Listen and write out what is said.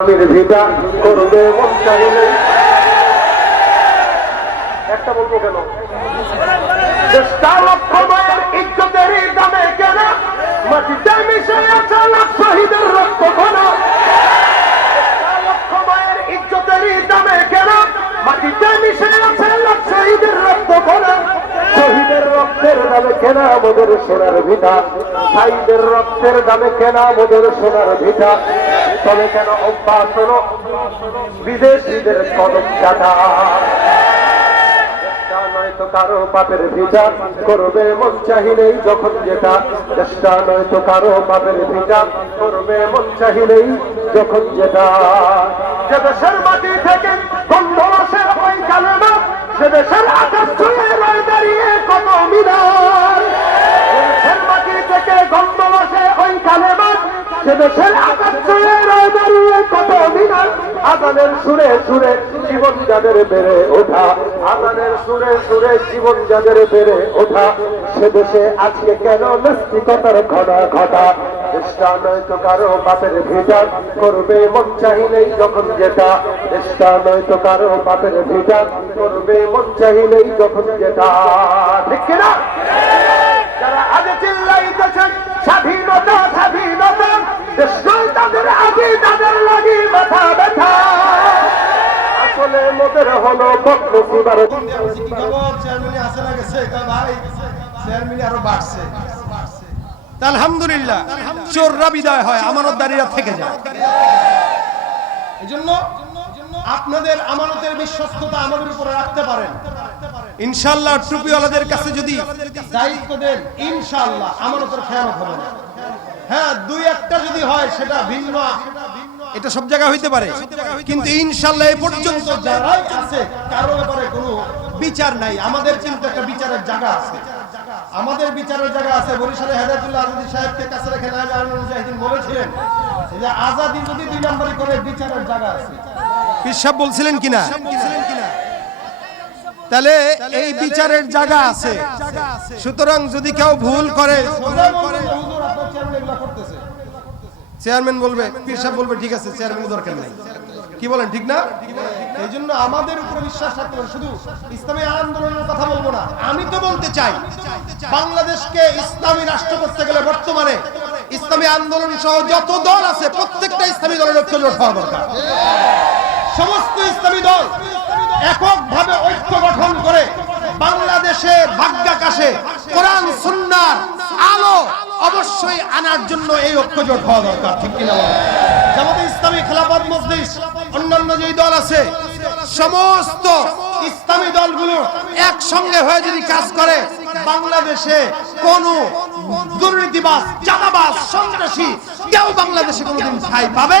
স্বামীর ভিটা করবে মন চাইলে একটা বলব কেন চেষ্টা কেনা মোদের সোনার ভিটা। ভাইদের রক্তের দামে কেনা মোদের সোনার ভিটা। তবে কেন অভ্যাস বিদেশিদের কদম চাটা কারও পাপের বিচার করবে মন চাহিলেই যখন যেটা। চেষ্টা কারও পাপের বিচার করবে মন চাহিলেই যখন যেটা। থেকে গন্ধ আসে ওই কালেমা সে দেশের আকাশ ছুঁয়ে রয়ে দাঁড়িয়ে কত মিনার আদানের সুরে সুরে জীবন যাদের বেড়ে ওঠা আদানের সুরে সুরে জীবন যাদের বেড়ে ওঠা, সে দেশে আজকে কেন নাস্তিকতার ঘটা ঘটা? চেষ্টা নয় তো কারও বাপের ভিটা, করবে মন চাহিলেই যখন যেটা। চেষ্টা নয় তো কারও বাপের ভিটা, করবে মন চাহিলেই যখন যেটা। ঠিক কিনা? যারা আগে চিল্লাইতেছেন স্বাধীনতা স্বাধীনতা তাদের আগে তাদের লাগে মাথা ব্যথা। আসলে মোদের হলো বাড়ছে তা আলহামদুলিল্লাহ চোররা বিদায় হয় থেকে যায়। আপনাদের আমানতের বিশ্বস্ততা আমাদের উপরে রাখতে পারেন। ইনশাআল্লাহ টুপিওয়ালাদের কাছে যদি দায়িত্ব দেন, ইনশাআল্লাহ আমানতের খেয়ানত হবে না। হ্যাঁ দুই একটা যদি হয়, সেটা ভিন্ন। এটা সব জায়গায় হইতে পারে। কিন্তু ইনশাআল্লাহ এ পর্যন্ত যারাই আছে, কারও ব্যাপারে কোনো বিচার নাই। আমাদের কিন্তু একটা বিচারের জায়গা আছে। আমাদের বিচারের জায়গা আছে। বরিশালে হেদায়তুল্লাহ আজাদি সাহেবকে কাছে রেখে আমিনুল মুজাহিদিন বলেছিলেন যে আজাদি যদি দুই নম্বরই করে, বিচারের জায়গা আছে। পিসাব বলছিলেন কিনা? তাহলে এই বিচারের জায়গা আছে। সুতরাং যদি কেউ ভুল করে, চেয়ারম্যান বলবে, পীর বলবে, ঠিক আছে চেয়ারম্যানের দরকার নাই। কি বলেন, ঠিক না? এই জন্য আমাদের উপরে বিশ্বাস রাখতে হবে। শুধু ইসলামী আন্দোলনের কথা বলব না, আমি তো বলতে চাই, বাংলাদেশকে ইসলামী রাষ্ট্র করতে গেলে বর্তমানে ইসলামী আন্দোলন সহ যত দল আছে, প্রত্যেকটা ইসলামী দলের ঐক্য জোট হওয়া দরকার। সমস্ত ইসলামী দল এককভাবে ঐক্য গঠন করে বাংলাদেশে ভাগ্যাকাশে কোরআন, সুন্নার আলো অবশ্যই আনার জন্য এই ঐক্যজোট হওয়া দরকার, ঠিক কিনা? জামাতে ইসলামী খেলাফত মজলিস, অন্যান্য যে দল আছে, সমস্ত ইসলামী দলগুলো একসঙ্গে হয়ে যদি কাজ করে, বাংলাদেশে কোন দুর্নীতিবাস চাঁদাবাজ, সন্ত্রাসী কেউ বাংলাদেশে কোনোদিন ঠাই পাবে